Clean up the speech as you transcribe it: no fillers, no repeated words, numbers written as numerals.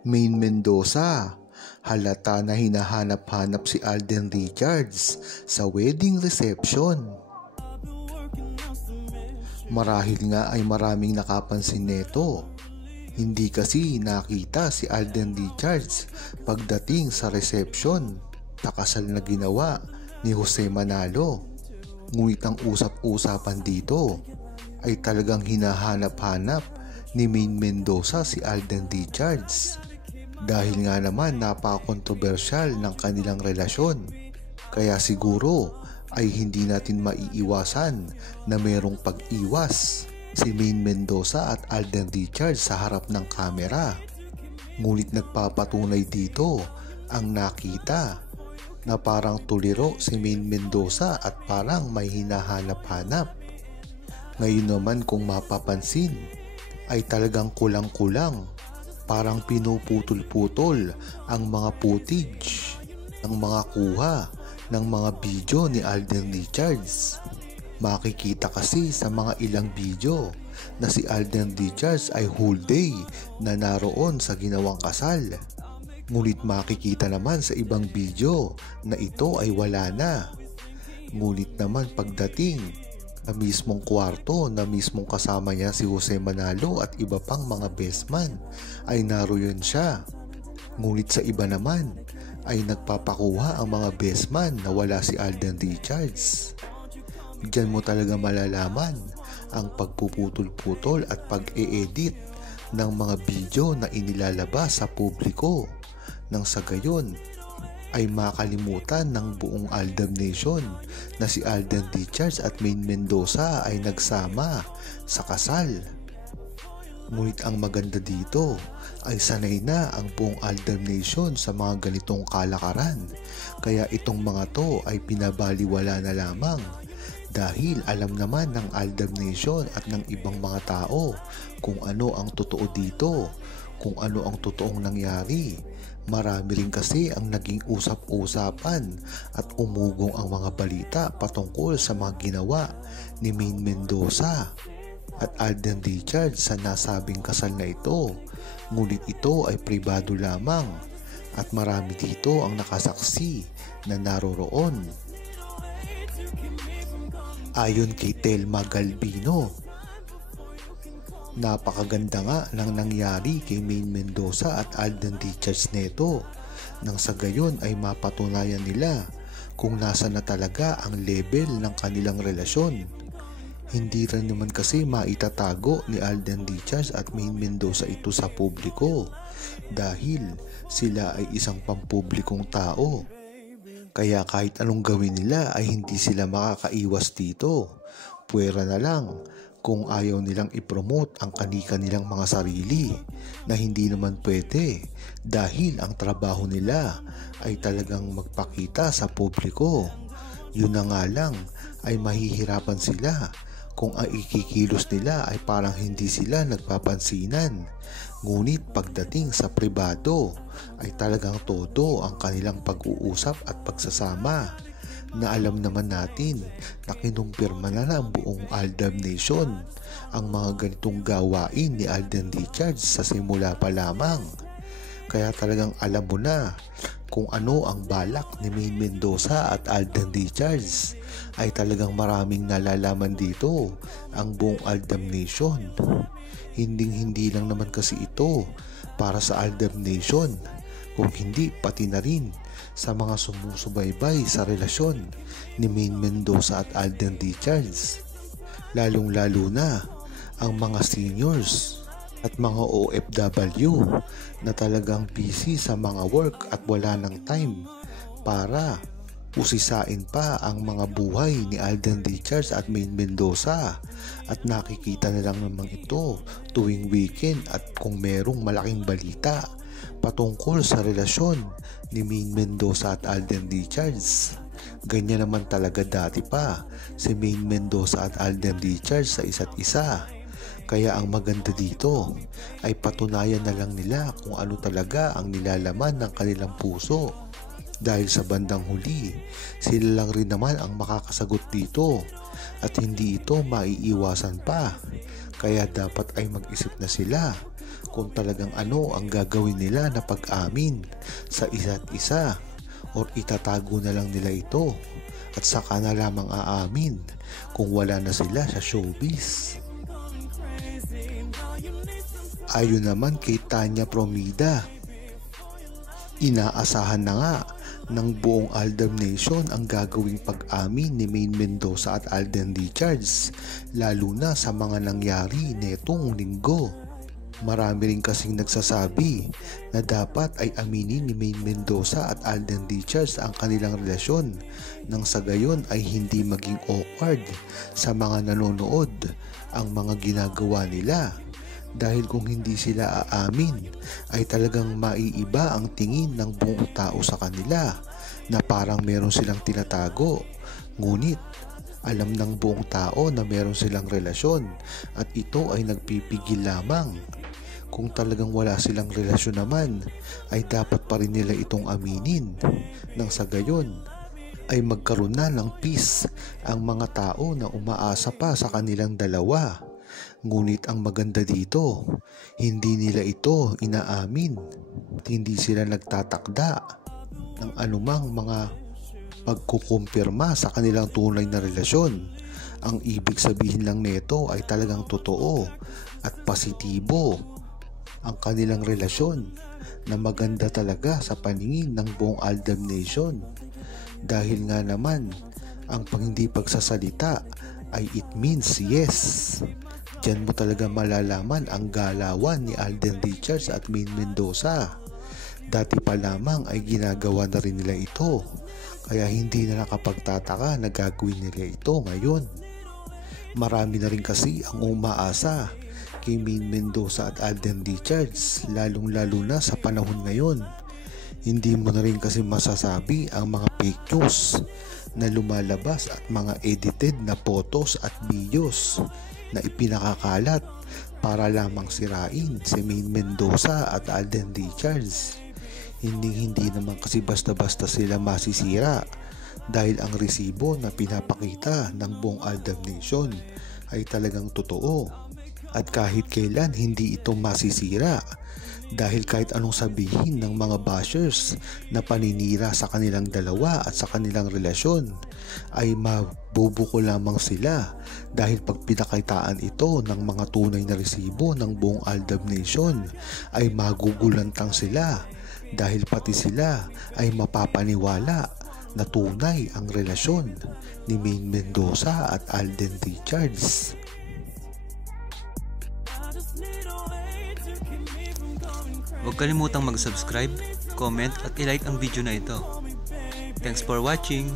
Maine Mendoza, halata na hinahanap-hanap si Alden Richards sa wedding reception. Marahil nga ay maraming nakapansin neto. Hindi kasi nakita si Alden Richards pagdating sa reception sa kasal na ginawa ni Jose Manalo. Ngunit ang usap-usapan dito ay talagang hinahanap-hanap ni Maine Mendoza si Alden Richards. Dahil nga naman napaka-kontrobersyal ng kanilang relasyon. Kaya siguro ay hindi natin maiiwasan na mayroong pag-iwas si Maine Mendoza at Alden Richards sa harap ng kamera. Ngunit nagpapatunay dito ang nakita na parang tuliro si Maine Mendoza at parang may hinahanap-hanap. Ngayon naman kung mapapansin ay talagang kulang-kulang. Parang pinuputol-putol ang mga footage ng mga kuha ng mga video ni Alden Richards. Makikita kasi sa mga ilang video na si Alden Richards ay whole day na naroon sa ginawang kasal. Ngunit makikita naman sa ibang video na ito ay wala na. Ngunit naman pagdating sa mismong kwarto na mismong kasama niya si Jose Manalo at iba pang mga best man ay naroon siya. Ngunit sa iba naman ay nagpapakuha ang mga best man na wala si Alden Richards. Diyan mo talaga malalaman ang pagpuputol-putol at pag-e-edit ng mga video na inilalabas sa publiko nang sa gayon ay makalimutan ng buong Aldab Nation na si Alden Richards at Maine Mendoza ay nagsama sa kasal. Ngunit ang maganda dito ay sanay na ang buong Aldab Nation sa mga ganitong kalakaran, kaya itong mga to ay pinabaliwala na lamang dahil alam naman ng Aldab Nation at ng ibang mga tao kung ano ang totoo dito, kung ano ang totoong nangyari. Marami rin kasi ang naging usap-usapan at umugong ang mga balita patungkol sa mga ginawa ni Maine Mendoza at Alden Richards sa nasabing kasal na ito. Ngunit ito ay pribado lamang at marami dito ang nakasaksi na naroroon. Ayon kay Telma Galvino, napakaganda nga ng nangyari kay Maine Mendoza at Alden Richards neto nang sa gayon ay mapatunayan nila kung nasa na talaga ang level ng kanilang relasyon. Hindi rin naman kasi maitatago ni Alden Richards at Maine Mendoza ito sa publiko dahil sila ay isang pampublikong tao. Kaya kahit anong gawin nila ay hindi sila makakaiwas dito. Puwera na lang kung ayaw nilang ipromote ang kanilang mga sarili na hindi naman pwede dahil ang trabaho nila ay talagang magpakita sa publiko. Yun na nga lang ay mahihirapan sila kung ang ikikilos nila ay parang hindi sila nagpapansinan. Ngunit pagdating sa pribado ay talagang todo ang kanilang pag-uusap at pagsasama na alam naman natin na kinumpirma na ng buong Aldab Nation ang mga ganitong gawain ni Alden Richards sa simula pa lamang. Kaya talagang alam mo na kung ano ang balak ni Maine Mendoza at Alden Richards ay talagang maraming nalalaman dito ang buong Aldab Nation. Hindi lang naman kasi ito para sa Aldab Nation, kung hindi pati na rin sa mga sumusubaybay sa relasyon ni Maine Mendoza at Alden Richards. Lalong-lalo na ang mga seniors at mga OFW na talagang busy sa mga work at wala ng time para usisain pa ang mga buhay ni Alden Richards at Maine Mendoza, at nakikita na lang naman ito tuwing weekend at kung merong malaking balita patungkol sa relasyon ni Maine Mendoza at Alden Richards. Ganyan naman talaga dati pa si Maine Mendoza at Alden Richards sa isa't isa. Kaya ang maganda dito ay patunayan na lang nila kung ano talaga ang nilalaman ng kanilang puso. Dahil sa bandang huli, sila lang rin naman ang makakasagot dito at hindi ito maiiwasan pa. Kaya dapat ay mag-isip na sila kung talagang ano ang gagawin nila na pag-amin sa isa't isa or itatago na lang nila ito at saka na lamang aamin kung wala na sila sa showbiz. Ayon naman kay Tanya Promida, inaasahan na nga ng buong Aldab Nation ang gagawing pag-amin ni Maine Mendoza at Alden Richards, lalo na sa mga nangyari netong linggo. Marami rin kasing nagsasabi na dapat ay aminin ni Maine Mendoza at Alden Richards ang kanilang relasyon nang sa gayon ay hindi maging awkward sa mga nanonood ang mga ginagawa nila. Dahil kung hindi sila aamin ay talagang maiiba ang tingin ng buong tao sa kanila na parang meron silang tinatago. Ngunit alam ng buong tao na meron silang relasyon at ito ay nagpipigil lamang. Kung talagang wala silang relasyon naman ay dapat pa rin nila itong aminin nang sa gayon ay magkaroon na ng peace ang mga tao na umaasa pa sa kanilang dalawa. Ngunit ang maganda dito, hindi nila ito inaamin at hindi sila nagtatakda ng anumang mga pagkukumpirma sa kanilang tunay na relasyon. Ang ibig sabihin lang nito ay talagang totoo at positibo ang kanilang relasyon na maganda talaga sa paningin ng buong Aldab Nation. Dahil nga naman, ang hindi pagsasalita ay it means yes. Diyan mo talaga malalaman ang galawan ni Alden Richards at Maine Mendoza. Dati pa lamang ay ginagawa na rin nila ito, kaya hindi na nakapagtataka na gagawin nila ito ngayon. Marami na rin kasi ang umaasa kay Maine Mendoza at Alden Richards, lalong-lalo na sa panahon ngayon. Hindi mo na rin kasi masasabi ang mga fake news na lumalabas at mga edited na photos at videos na ipinakakalat para lamang sirain si Maine Mendoza at Alden Richards. Hindi naman kasi basta-basta sila masisira dahil ang resibo na pinapakita ng buong Aldab Nation ay talagang totoo at kahit kailan hindi ito masisira. Dahil kahit anong sabihin ng mga bashers na paninira sa kanilang dalawa at sa kanilang relasyon ay mabubuko lamang sila dahil pag pinakitaan ito ng mga tunay na resibo ng buong Aldab Nation ay magugulantang sila dahil pati sila ay mapapaniwala na tunay ang relasyon ni Maine Mendoza at Alden Richards. Huwag kalimutang mag-subscribe, comment at i-like ang video na ito. Thanks for watching!